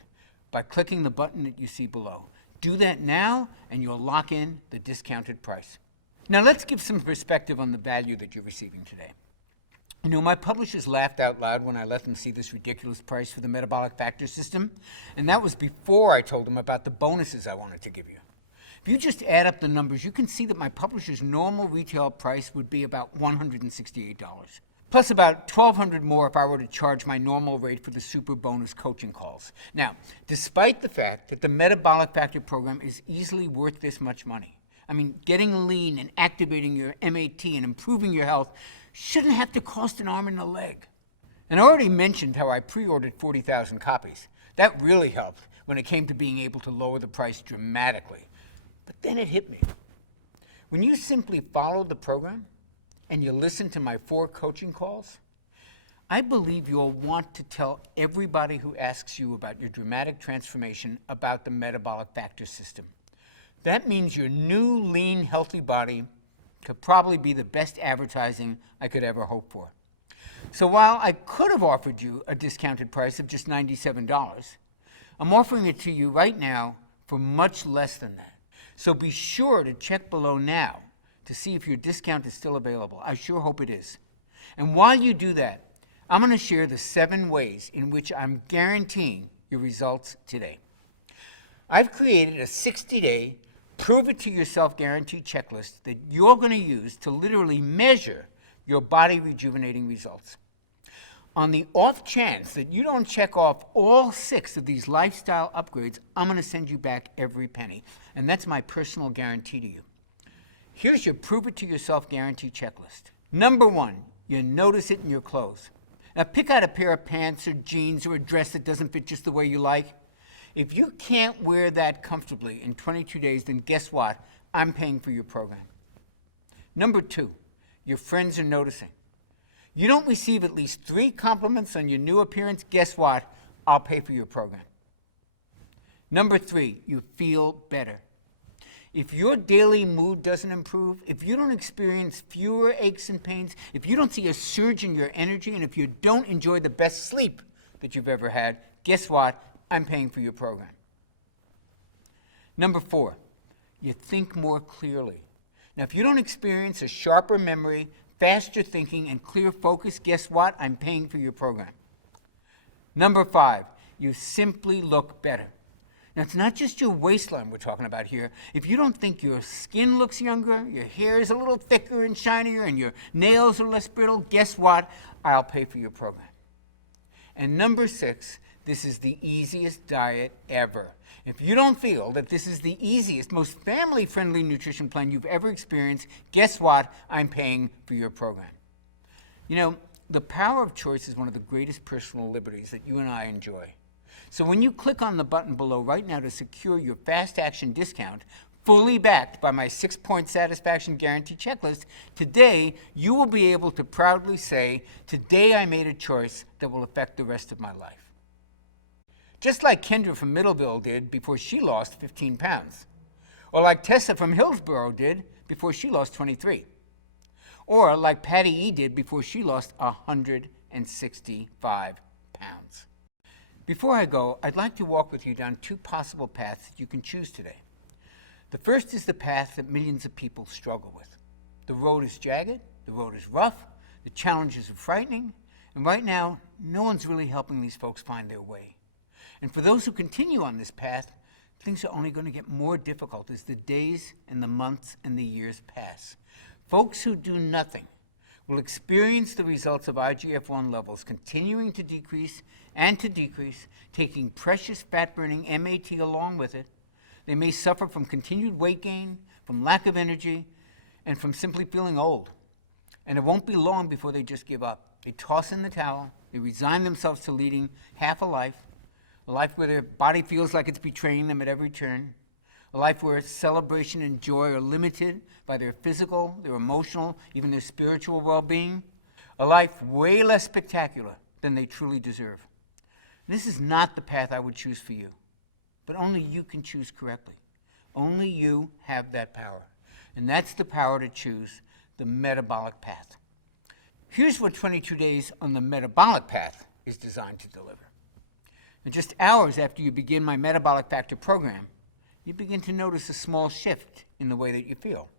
by clicking the button that you see below. Do that now and you'll lock in the discounted price. Now let's give some perspective on the value that you're receiving today. You know, my publishers laughed out loud when I let them see this ridiculous price for the Metabolic Factor system, and that was before I told them about the bonuses I wanted to give you. If you just add up the numbers, you can see that my publisher's normal retail price would be about $168, plus about $1,200 more if I were to charge my normal rate for the super bonus coaching calls. Now, despite the fact that the Metabolic Factor program is easily worth this much money, I mean, getting lean and activating your MAT and improving your health shouldn't have to cost an arm and a leg. And I already mentioned how I pre-ordered 40,000 copies. That really helped when it came to being able to lower the price dramatically. But then it hit me. When you simply follow the program and you listen to my 4 coaching calls, I believe you'll want to tell everybody who asks you about your dramatic transformation about the Metabolic Factor system. That means your new, lean, healthy body could probably be the best advertising I could ever hope for. So while I could have offered you a discounted price of just $97, I'm offering it to you right now for much less than that. So be sure to check below now to see if your discount is still available. I sure hope it is. And while you do that, I'm going to share the 7 ways in which I'm guaranteeing your results today. I've created a 60-day prove it to yourself guarantee checklist that you're going to use to literally measure your body rejuvenating results. On the off chance that you don't check off all 6 of these lifestyle upgrades, I'm going to send you back every penny. And that's my personal guarantee to you. Here's your prove it to yourself guarantee checklist. Number 1, you notice it in your clothes. Now pick out a pair of pants or jeans or a dress that doesn't fit just the way you like. If you can't wear that comfortably in 22 days, then guess what? I'm paying for your program. Number 2, your friends are noticing. You don't receive at least 3 compliments on your new appearance, guess what? I'll pay for your program. Number 3, you feel better. If your daily mood doesn't improve, if you don't experience fewer aches and pains, if you don't see a surge in your energy, and if you don't enjoy the best sleep that you've ever had, guess what? I'm paying for your program. Number 4, you think more clearly. Now, if you don't experience a sharper memory, faster thinking, and clear focus, guess what? I'm paying for your program. Number 5, you simply look better. Now, it's not just your waistline we're talking about here. If you don't think your skin looks younger, your hair is a little thicker and shinier, and your nails are less brittle, guess what? I'll pay for your program. And number 6, this is the easiest diet ever. If you don't feel that this is the easiest, most family-friendly nutrition plan you've ever experienced, guess what? I'm paying for your program. You know, the power of choice is one of the greatest personal liberties that you and I enjoy. So when you click on the button below right now to secure your fast action discount, fully backed by my 6-point satisfaction guarantee checklist, today you will be able to proudly say, today I made a choice that will affect the rest of my life. Just like Kendra from Middleville did before she lost 15 pounds. Or like Tessa from Hillsborough did before she lost 23. Or like Patty E. did before she lost 165 pounds. Before I go, I'd like to walk with you down 2 possible paths that you can choose today. The first is the path that millions of people struggle with. The road is jagged, the road is rough, the challenges are frightening, and right now, no one's really helping these folks find their way. And for those who continue on this path, things are only going to get more difficult as the days and the months and the years pass. Folks who do nothing will experience the results of IGF-1 levels continuing to decrease and to decrease, taking precious fat-burning MAT along with it. They may suffer from continued weight gain, from lack of energy, and from simply feeling old. And it won't be long before they just give up. They toss in the towel, they resign themselves to leading half a life where their body feels like it's betraying them at every turn, a life where celebration and joy are limited by their physical, their emotional, even their spiritual well-being, a life way less spectacular than they truly deserve. This is not the path I would choose for you, but only you can choose correctly. Only you have that power, and that's the power to choose the metabolic path. Here's what 22 days on the metabolic path is designed to deliver. And just hours after you begin my metabolic factor program, you begin to notice a small shift in the way that you feel.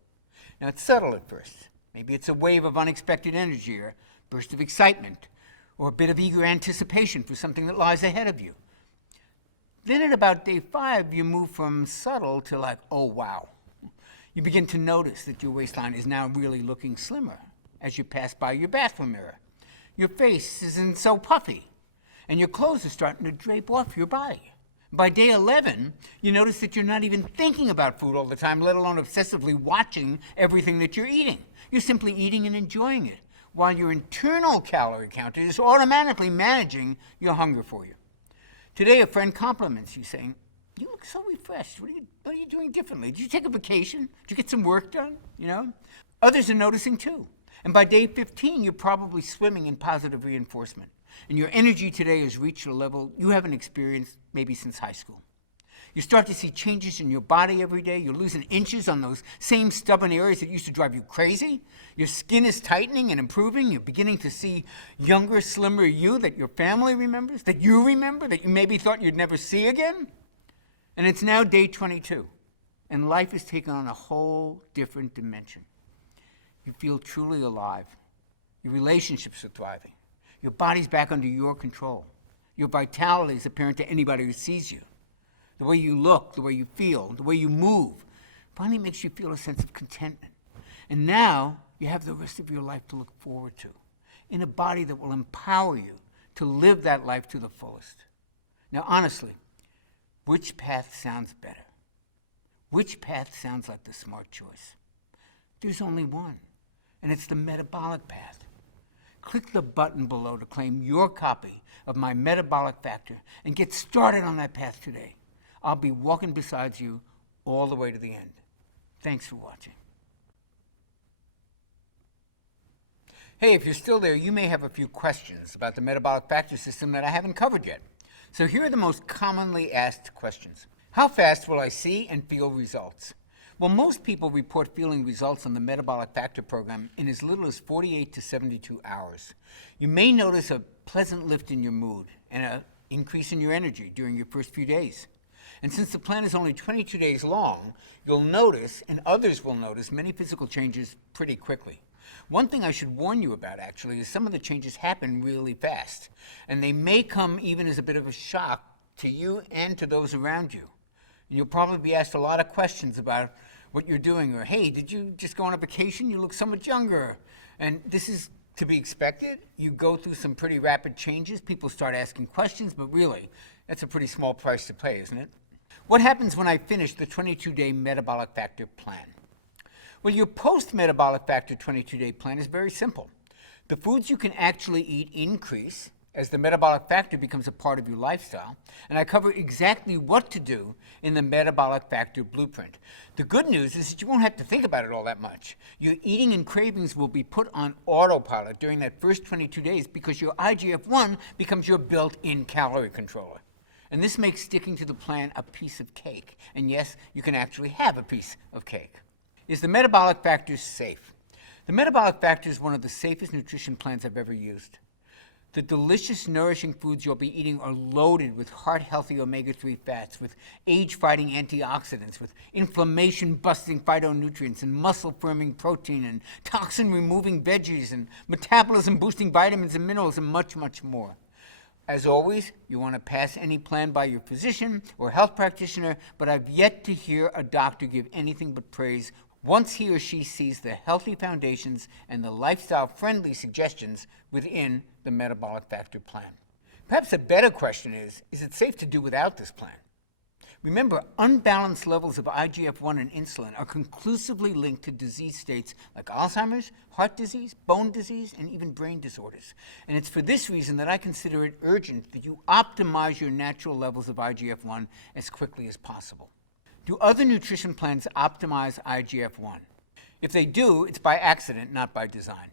Now, it's subtle at first. Maybe it's a wave of unexpected energy or a burst of excitement or a bit of eager anticipation for something that lies ahead of you. Then at about day 5, you move from subtle to like, oh, wow. You begin to notice that your waistline is now really looking slimmer as you pass by your bathroom mirror. Your face isn't so puffy, and your clothes are starting to drape off your body. By day 11, you notice that you're not even thinking about food all the time, let alone obsessively watching everything that you're eating. You're simply eating and enjoying it, while your internal calorie counter is automatically managing your hunger for you. Today, a friend compliments you, saying, "You look so refreshed. What are you doing differently? Did you take a vacation? Did you get some work done?" Others are noticing too. And by day 15, you're probably swimming in positive reinforcement. And your energy today has reached a level you haven't experienced maybe since high school. You start to see changes in your body every day. You're losing inches on those same stubborn areas that used to drive you crazy. Your skin is tightening and improving. You're beginning to see younger, slimmer you that your family remembers, that you remember, that you maybe thought you'd never see again. And it's now day 22, and life is taking on a whole different dimension. You feel truly alive. Your relationships are thriving. Your body's back under your control. Your vitality is apparent to anybody who sees you. The way you look, the way you feel, the way you move finally makes you feel a sense of contentment. And now you have the rest of your life to look forward to, in a body that will empower you to live that life to the fullest. Now, honestly, which path sounds better? Which path sounds like the smart choice? There's only one, and it's the metabolic path. Click the button below to claim your copy of my metabolic factor and get started on that path today. I'll be walking beside you all the way to the end. Thanks for watching. Hey, if you're still there, you may have a few questions about the metabolic factor system that I haven't covered yet. So here are the most commonly asked questions. How fast will I see and feel results? Well, most people report feeling results on the metabolic factor program in as little as 48 to 72 hours. You may notice a pleasant lift in your mood and an increase in your energy during your first few days. And since the plan is only 22 days long, you'll notice, and others will notice, many physical changes pretty quickly. One thing I should warn you about, actually, is some of the changes happen really fast, and they may come even as a bit of a shock to you and to those around you. And you'll probably be asked a lot of questions about what you're doing, or, hey, did you just go on a vacation? You look so much younger. And this is to be expected. You go through some pretty rapid changes. People start asking questions, but really, that's a pretty small price to pay, isn't it? What happens when I finish the 22-day metabolic factor plan? Well, your post-metabolic factor 22-day plan is very simple. The foods you can actually eat increase as the metabolic factor becomes a part of your lifestyle, and I cover exactly what to do in the metabolic factor blueprint. The good news is that you won't have to think about it all that much. Your eating and cravings will be put on autopilot during that first 22 days because your IGF-1 becomes your built-in calorie controller. And this makes sticking to the plan a piece of cake. And yes, you can actually have a piece of cake. Is the metabolic factor safe? The metabolic factor is one of the safest nutrition plans I've ever used. The delicious, nourishing foods you'll be eating are loaded with heart-healthy omega-3 fats, with age-fighting antioxidants, with inflammation-busting phytonutrients, and muscle-firming protein, and toxin-removing veggies, and metabolism-boosting vitamins and minerals, and much, much more. As always, you want to pass any plan by your physician or health practitioner, but I've yet to hear a doctor give anything but praise once he or she sees the healthy foundations and the lifestyle-friendly suggestions within the Metabolic Factor plan. Perhaps a better question is it safe to do without this plan? Remember, unbalanced levels of IGF-1 and insulin are conclusively linked to disease states like Alzheimer's, heart disease, bone disease, and even brain disorders. And it's for this reason that I consider it urgent that you optimize your natural levels of IGF-1 as quickly as possible. Do other nutrition plans optimize IGF-1? If they do, it's by accident, not by design.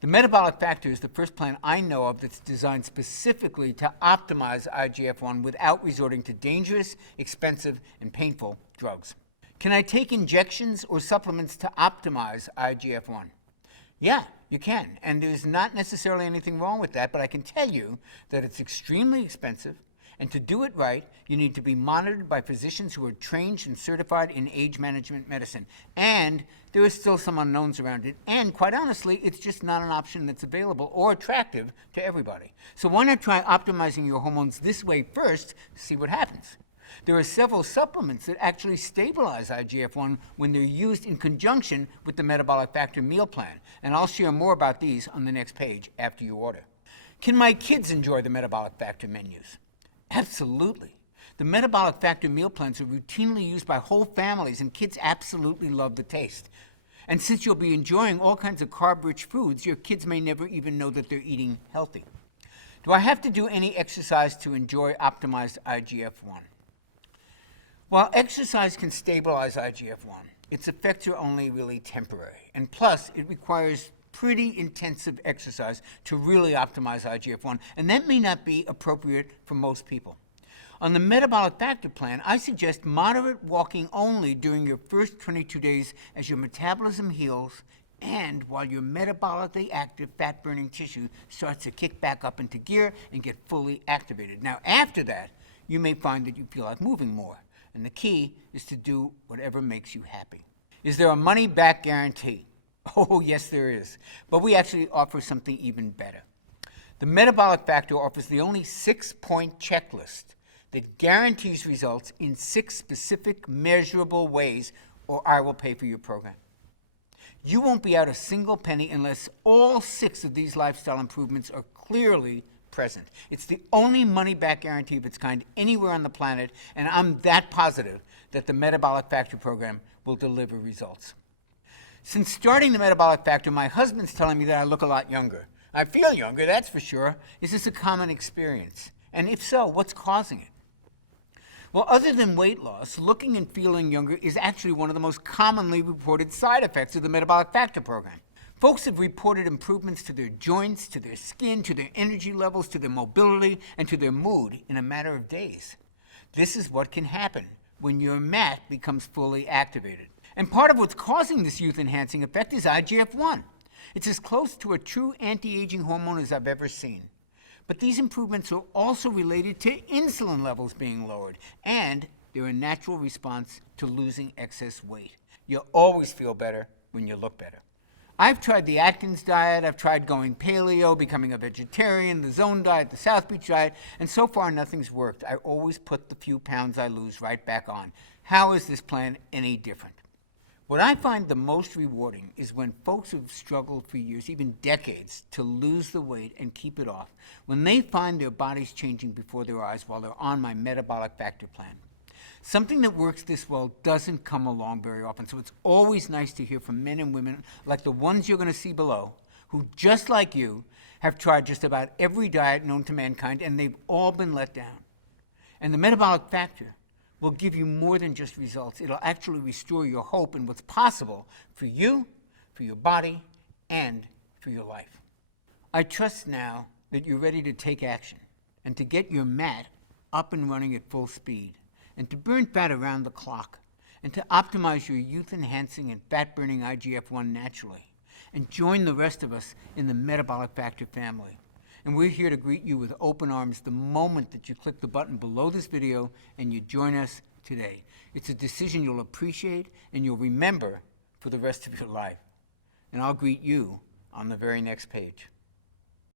The Metabolic Factor is the first plan I know of that's designed specifically to optimize IGF-1 without resorting to dangerous, expensive, and painful drugs. Can I take injections or supplements to optimize IGF-1? Yeah, you can, and there's not necessarily anything wrong with that, but I can tell you that it's extremely expensive, and to do it right, you need to be monitored by physicians who are trained and certified in age management medicine. And there are still some unknowns around it. And quite honestly, it's just not an option that's available or attractive to everybody. So why not try optimizing your hormones this way first to see what happens? There are several supplements that actually stabilize IGF-1 when they're used in conjunction with the Metabolic Factor meal plan. And I'll share more about these on the next page after you order. Can my kids enjoy the Metabolic Factor menus? Absolutely. The Metabolic Factor meal plans are routinely used by whole families, and kids absolutely love the taste. And since you'll be enjoying all kinds of carb-rich foods, your kids may never even know that they're eating healthy. Do I have to do any exercise to enjoy optimized IGF-1? While exercise can stabilize IGF-1, its effects are only really temporary. And plus, it requires pretty intensive exercise to really optimize IGF-1, and that may not be appropriate for most people. On the Metabolic Factor plan, I suggest moderate walking only during your first 22 days as your metabolism heals and while your metabolically active fat-burning tissue starts to kick back up into gear and get fully activated. Now, after that, you may find that you feel like moving more, and the key is to do whatever makes you happy. Is there a money-back guarantee? Oh, yes, there is. But we actually offer something even better. The Metabolic Factor offers the only 6-point checklist that guarantees results in 6 specific measurable ways, or I will pay for your program. You won't be out a single penny unless all 6 of these lifestyle improvements are clearly present. It's the only money-back guarantee of its kind anywhere on the planet, and I'm that positive that the Metabolic Factor program will deliver results. Since starting the Metabolic Factor, my husband's telling me that I look a lot younger. I feel younger, that's for sure. Is this a common experience? And if so, what's causing it? Well, other than weight loss, looking and feeling younger is actually one of the most commonly reported side effects of the Metabolic Factor program. Folks have reported improvements to their joints, to their skin, to their energy levels, to their mobility, and to their mood in a matter of days. This is what can happen when your MAT becomes fully activated. And part of what's causing this youth-enhancing effect is IGF-1. It's as close to a true anti-aging hormone as I've ever seen. But these improvements are also related to insulin levels being lowered, and they're a natural response to losing excess weight. You'll always feel better when you look better. I've tried the Atkins diet, I've tried going paleo, becoming a vegetarian, the Zone diet, the South Beach diet, and so far nothing's worked. I always put the few pounds I lose right back on. How is this plan any different? What I find the most rewarding is when folks who've struggled for years, even decades, to lose the weight and keep it off, when they find their bodies changing before their eyes while they're on my Metabolic Factor plan. Something that works this well doesn't come along very often, so it's always nice to hear from men and women like the ones you're going to see below, who, just like you, have tried just about every diet known to mankind, and they've all been let down. And the Metabolic Factor will give you more than just results. It'll actually restore your hope in what's possible for you, for your body, and for your life. I trust now that you're ready to take action and to get your MAT up and running at full speed, and to burn fat around the clock, and to optimize your youth-enhancing and fat-burning IGF-1 naturally, and join the rest of us in the Metabolic Factor family. And we're here to greet you with open arms the moment that you click the button below this video and you join us today. It's a decision you'll appreciate and you'll remember for the rest of your life. And I'll greet you on the very next page.